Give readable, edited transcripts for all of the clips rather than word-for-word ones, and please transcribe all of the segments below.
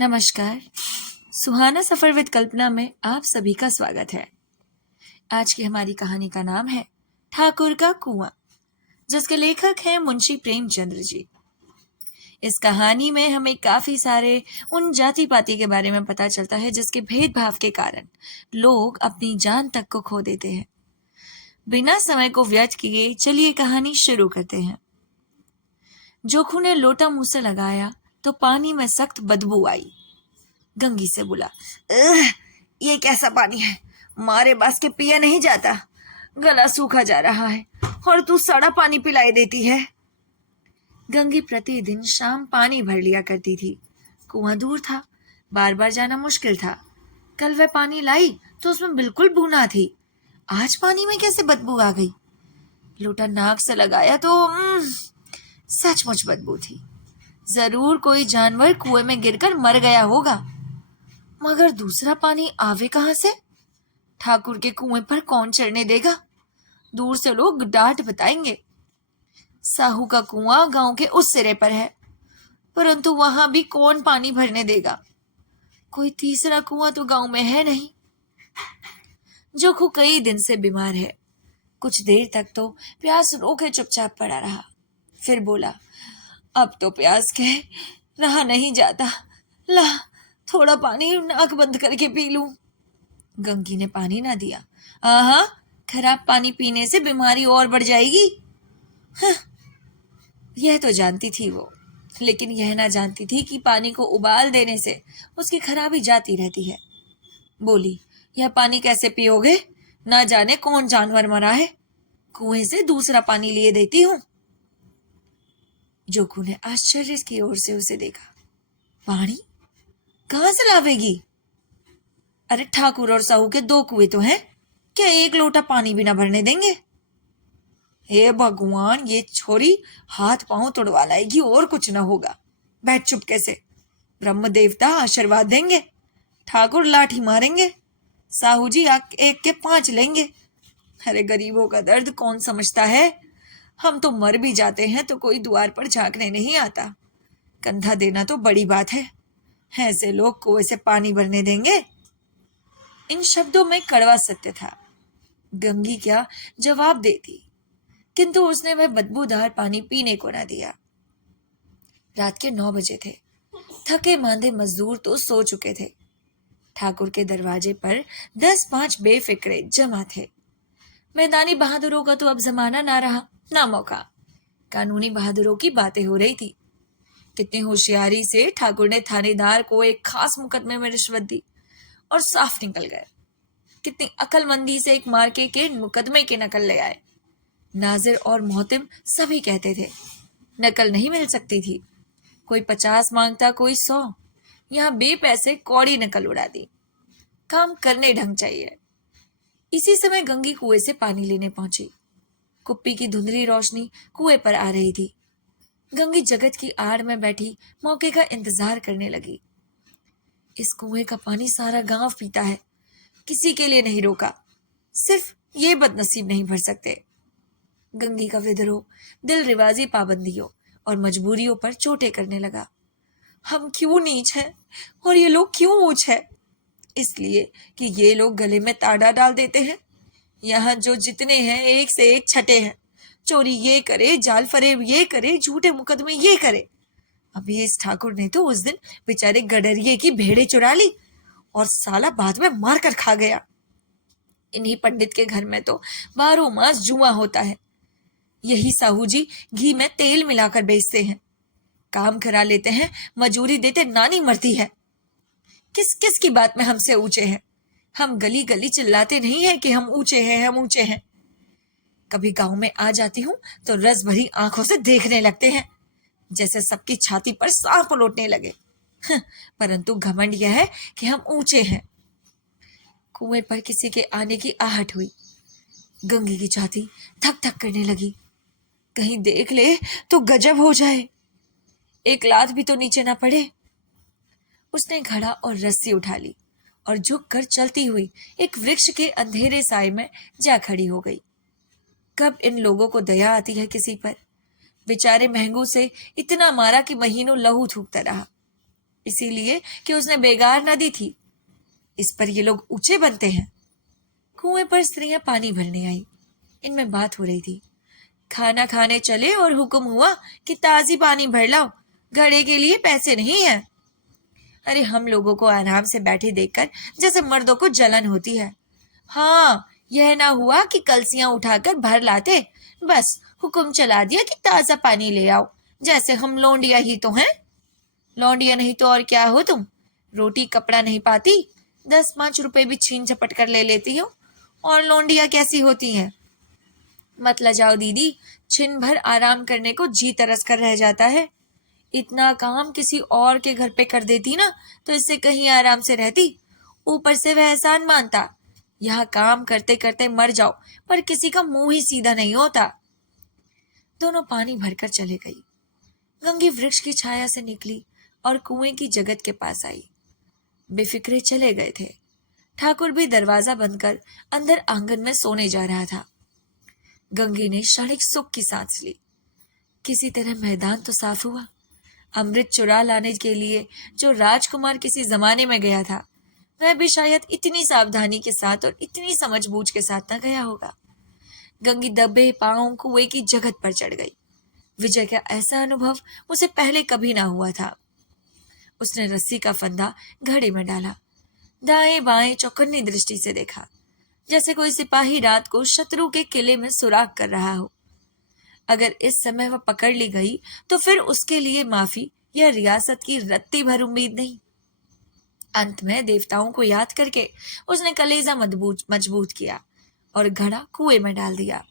नमस्कार। सुहाना सफर विद कल्पना में आप सभी का स्वागत है। आज की हमारी कहानी का नाम है ठाकुर का कुआं, जिसके लेखक हैं मुंशी प्रेमचंद्र जी। इस कहानी में हमें काफी सारे उन जाति पाति के बारे में पता चलता है जिसके भेदभाव के कारण लोग अपनी जान तक को खो देते हैं। बिना समय को व्यर्थ किए चलिए कहानी शुरू करते हैं। जोखू ने लोटा मुंह से लगाया तो पानी में सख्त बदबू आई। गंगी से बोला, ये कैसा पानी है? मारे बास के पिया नहीं जाता। गला सूखा जा रहा है और तू सड़ा पानी पिलाई देती है। गंगी प्रतिदिन शाम पानी भर लिया करती थी। कुआं दूर था, बार बार जाना मुश्किल था। कल वह पानी लाई तो उसमें बिल्कुल बू ना थी। आज पानी में कैसे बदबू आ गई? लोटा नाक से लगाया तो सचमुच बदबू थी। जरूर कोई जानवर कुएं में गिरकर मर गया होगा। मगर दूसरा पानी आवे कहां से? ठाकुर के कुएं पर कौन चढ़ने देगा? दूर से लोग डांट बताएंगे। साहू का कुआं गांव के उस सिरे पर है, परंतु वहां भी कौन पानी भरने देगा? कोई तीसरा कुआं तो गांव में है नहीं। जोखू कई दिन से बीमार है। कुछ देर तक तो प्यास रोके चुपचाप पड़ा रहा। फिर बोला, अब तो प्यास के रहा नहीं जाता। ला, थोड़ा पानी नाक बंद करके पी लूं। गंगी ने पानी ना दिया। आहा, खराब पानी पीने से बीमारी और बढ़ जाएगी। यह तो जानती थी वो, लेकिन यह ना जानती थी कि पानी को उबाल देने से उसकी खराबी जाती रहती है। बोली, यह पानी कैसे पियोगे? ना जाने कौन जानवर मरा है। कुएं से दूसरा पानी लिए देती हूँ। जोखू ने आश्चर्य की ओर से उसे देखा। पानी कहां से लावेगी? अरे ठाकुर और साहू के दो कुएं तो हैं, क्या एक लोटा पानी भी ना भरने देंगे? हे भगवान, ये छोरी हाथ पांव तोड़वा लाएगी और कुछ ना होगा। बैठ चुप कैसे। ब्रह्म देवता आशीर्वाद देंगे, ठाकुर लाठी मारेंगे, साहू जी एक के 5 लेंगे। अरे गरीबों का दर्द कौन समझता है? हम तो मर भी जाते हैं तो कोई द्वार पर झांकने नहीं आता। कंधा देना तो बड़ी बात है, ऐसे लोग कुएं से पानी भरने देंगे? इन शब्दों में कड़वा सत्य था। गंगी क्या जवाब देती, किंतु उसने वह बदबूदार पानी पीने को न दिया। रात के 9 बजे थे। थके मांदे मजदूर तो सो चुके थे। ठाकुर के दरवाजे पर 10-5 बेफिक्रे जमा थे। मैदानी बहादुरों का तो अब जमाना ना रहा, ना मौका। कानूनी बहादुरों की बातें हो रही थी। कितनी होशियारी से ठाकुर ने थानेदार को एक खास मुकदमे में रिश्वत दी और साफ निकल गए। कितनी अकलमंदी से एक मार्के के मुकदमे की नकल ले आए। नाजिर और मोहतिम सभी कहते थे नकल नहीं मिल सकती थी। कोई 50 मांगता, कोई 100। यहाँ बेपैसे कौड़ी नकल उड़ा दी। काम करने ढंग चाहिए। इसी समय गंगी कुएं से पानी लेने पहुंची। कुप्पी की धुंधली रोशनी कुएं पर आ रही थी। गंगी जगत की आड़ में बैठी मौके का इंतजार करने लगी। इस कुएं का पानी सारा गांव पीता है, किसी के लिए नहीं रोका। सिर्फ ये बदनसीब नहीं भर सकते। गंगी का विद्रोह दिल रिवाजी पाबंदियों और मजबूरियों पर चोटें करने लगा। हम क्यों नीच हैं और ये लोग क्यों ऊंच है? इसलिए कि ये लोग गले में ताड़ा डाल देते हैं। यहाँ जो जितने हैं एक से एक छठे हैं। चोरी ये करे, जाल फरेब ये करे, झूठे मुकदमे ये करे। अभी इस ठाकुर ने तो उस दिन बेचारे गडरिये की भेड़े चुरा ली और साला बाद में मार कर खा गया। इन्हीं पंडित के घर में तो 12 मास जुआ होता है। यही साहू जी घी में तेल मिलाकर बेचते हैं। काम करा लेते हैं, मजूरी देते नानी मरती है। किस किस की बात में हमसे ऊंचे हैं? हम गली गली चिल्लाते नहीं है कि हम ऊंचे हैं, हम ऊंचे हैं। कभी गांव में आ जाती हूँ तो रस भरी आंखों से देखने लगते हैं, जैसे सबकी छाती पर सांप लौटने लगे। परंतु घमंड यह है कि हम ऊंचे हैं। कुएं पर किसी के आने की आहट हुई। गंगी की छाती धक धक करने लगी। कहीं देख ले तो गजब हो जाए, एक लात भी तो नीचे ना पड़े। उसने घड़ा और रस्सी उठा ली और झुककर चलती हुई एक वृक्ष के अंधेरे साए में जा खड़ी हो गई। कब इन लोगों को दया आती है किसी पर? बेचारे महंगू से इतना मारा कि महीनों लहू थूकता रहा। इसीलिए कि उसने बेगार न दी थी। इस पर ये लोग ऊंचे बनते हैं। कुएं पर स्त्रियां पानी भरने आई। इनमें बात हो रही थी। खाना खाने चले और हुक्म हुआ कि ताजी पानी भर लाओ, घड़े के लिए पैसे नहीं है। अरे हम लोगों को आराम से बैठे देखकर जैसे मर्दों को जलन होती है। हाँ, यह ना हुआ कि कलसियां उठाकर भर लाते, बस हुक्म चला दिया कि ताजा पानी ले आओ, जैसे हम लौंडिया ही तो हैं। लौंडिया नहीं तो और क्या हो तुम? रोटी कपड़ा नहीं पाती, 10-5 रुपए भी छीन झपट कर ले लेती हो, और लौंडिया कैसी होती हैं? मत लजाओ दीदी, छिन भर आराम करने को जी तरस कर रह जाता है। इतना काम किसी और के घर पे कर देती ना, तो इससे कहीं आराम से रहती। ऊपर से वह एहसान मानता। यहाँ काम करते करते मर जाओ, पर किसी का मुंह ही सीधा नहीं होता। दोनों पानी भरकर चले गई। गंगी वृक्ष की छाया से निकली और कुएं की जगत के पास आई। बेफिक्रे चले गए थे। ठाकुर भी दरवाजा बंद कर अंदर आंगन में सोने जा रहा था। गंगी ने क्षणिक सुख की सांस ली। किसी तरह मैदान तो साफ हुआ। अमृत चुरा लाने के लिए जो राजकुमार किसी जमाने में गया था, वह भी शायद इतनी सावधानी के साथ और इतनी समझबूझ के साथ न गया होगा। गंगी दबे पांव कुएं की जगत पर चढ़ गई। विजय का ऐसा अनुभव उसे पहले कभी ना हुआ था। उसने रस्सी का फंदा घड़े में डाला, दाएं बाएं चौकन्नी दृष्टि से देखा, जैसे कोई सिपाही रात को शत्रु के किले में सुराग कर रहा हो। अगर इस समय वह पकड़ ली गई तो फिर उसके लिए माफी या रियासत की रत्ती भर उम्मीद नहीं। अंत में देवताओं को याद करके उसने कलेजा मजबूत किया और घड़ा कुएं में डाल दिया।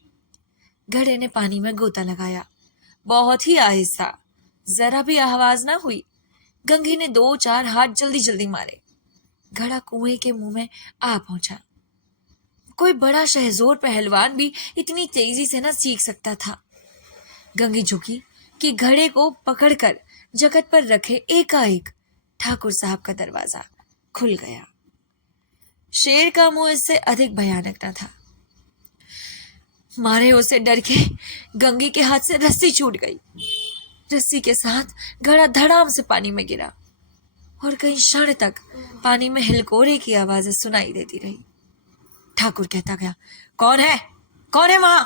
घड़े ने पानी में गोता लगाया, बहुत ही आहिस्ता, जरा भी आवाज ना हुई। गंगी ने 2-4 हाथ जल्दी जल्दी मारे। घड़ा कुएं के मुंह में आ पहुंचा। कोई बड़ा शहजोर पहलवान भी इतनी तेजी से न सीख सकता था। गंगी झुकी कि घड़े को पकड़कर जगत पर रखे एकाएक ठाकुर साहब का दरवाजा खुल गया। शेर का मुंह इससे अधिक भयानक न था। मारे उसे डर के गंगी के हाथ से रस्सी छूट गई। रस्सी के साथ घड़ा धड़ाम से पानी में गिरा और कई क्षण तक पानी में हिलकोरे की आवाजें सुनाई देती रही। ठाकुर कहता गया, कौन है? कौन है वहां?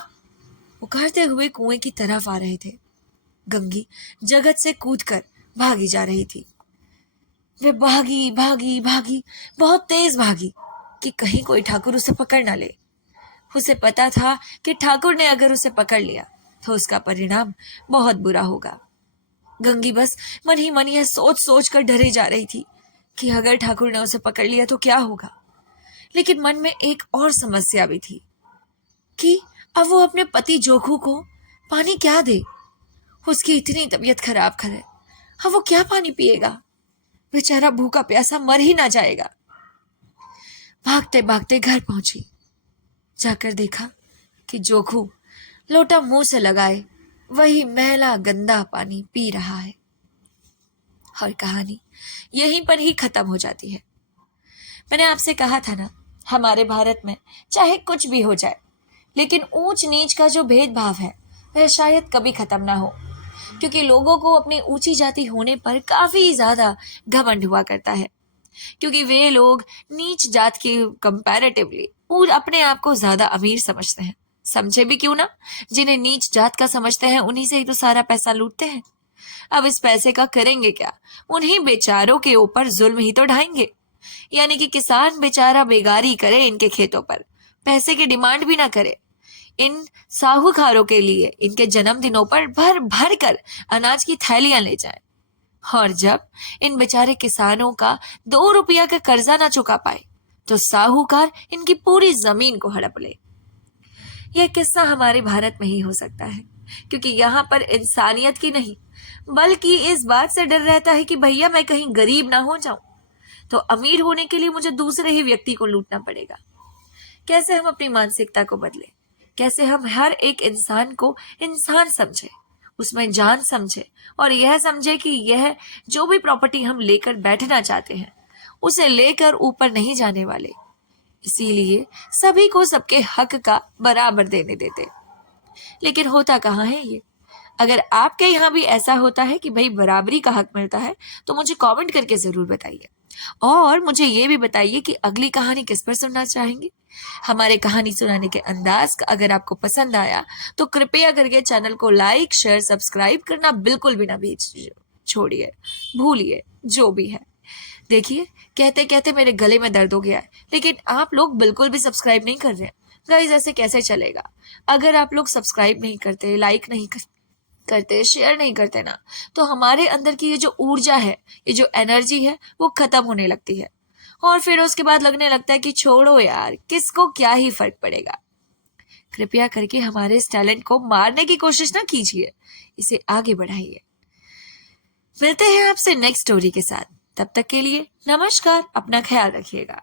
पुकारते हुए कुएं की तरफ आ रहे थे। गंगी जगत से कूदकर भागी जा रही थी। वे भागी भागी भागी, बहुत तेज भागी कि कहीं कोई ठाकुर उसे पकड़ ना ले। उसे पता था कि ठाकुर ने अगर उसे पकड़ लिया तो उसका परिणाम बहुत बुरा होगा। गंगी बस मन ही मन यह सोच सोच कर डरे जा रही थी कि अगर ठाकुर ने उसे पकड़ लिया तो क्या होगा। लेकिन मन में एक और समस्या भी थी कि अब वो अपने पति जोखू को पानी क्या दे। उसकी इतनी तबीयत खराब है, अब वो क्या पानी पिएगा? बेचारा भूखा प्यासा मर ही ना जाएगा। भागते भागते घर पहुंची। जाकर देखा कि जोखू लोटा मुंह से लगाए वही मैला गंदा पानी पी रहा है। और कहानी यहीं पर ही खत्म हो जाती है। मैंने आपसे कहा था ना, हमारे भारत में चाहे कुछ भी हो जाए, लेकिन ऊंच नीच का जो भेदभाव है वह शायद कभी खत्म ना हो, क्योंकि लोगों को अपनी ऊंची जाति होने पर काफी ज्यादा घमंड हुआ करता है। क्योंकि वे लोग नीच जात के कंपैरेटिवली अपने आप को ज्यादा अमीर समझते हैं। समझे भी क्यों ना, जिन्हें नीच जात का समझते हैं उन्हीं से ही तो सारा पैसा लूटते हैं। अब इस पैसे का करेंगे क्या? उन्हीं बेचारों के ऊपर जुल्म ही तो ढाएंगे। यानी कि किसान बेचारा बेगारी करे इनके खेतों पर, पैसे की डिमांड भी ना करे। इन साहूकारों के लिए इनके जन्मदिनों पर भर भर कर अनाज की थैलियां ले जाएं। और जब इन बेचारे किसानों का 2 रुपया का कर्जा ना चुका पाए तो साहूकार इनकी पूरी जमीन को हड़प ले। यह किस्सा हमारे भारत में ही हो सकता है, क्योंकि यहाँ पर इंसानियत की नहीं बल्कि इस बात से डर रहता है कि भैया मैं कहीं गरीब ना हो जाऊं तो अमीर होने के लिए मुझे दूसरे ही व्यक्ति को लूटना पड़ेगा। कैसे हम अपनी मानसिकता को बदले, कैसे हम हर एक इंसान को इंसान समझे, उसमें जान समझे और यह समझे कि यह जो भी प्रॉपर्टी हम लेकर बैठना चाहते हैं उसे लेकर ऊपर नहीं जाने वाले। इसीलिए सभी को सबके हक का बराबर देने देते। लेकिन होता कहाँ है ये? अगर आपके यहाँ भी ऐसा होता है कि भाई बराबरी का हक मिलता है तो मुझे कमेंट करके जरूर बताइए। और मुझे ये भी बताइए कि अगली कहानी किस पर सुनना चाहेंगे। हमारे कहानी सुनाने के अंदाज अगर आपको पसंद आया तो कृपया करके चैनल को लाइक शेयर सब्सक्राइब करना बिल्कुल भी ना छोड़िए, भूलिए जो भी है। देखिए, कहते कहते मेरे गले में दर्द हो गया है, लेकिन आप लोग बिल्कुल भी सब्सक्राइब नहीं कर रहे हैं। गाइस, ऐसे कैसे चलेगा? अगर आप लोग सब्सक्राइब नहीं करते, लाइक नहीं करते, शेयर नहीं करते ना, तो हमारे अंदर की ये जो ऊर्जा है, ये जो एनर्जी है, वो खत्म होने लगती है। और फिर उसके बाद लगने लगता है कि छोड़ो यार, किसको क्या ही फर्क पड़ेगा। कृपया करके हमारे इस टैलेंट को मारने की कोशिश ना कीजिए, इसे आगे बढ़ाइए। मिलते हैं आपसे नेक्स्ट स्टोरी के साथ। तब तक के लिए नमस्कार, अपना ख्याल रखिएगा।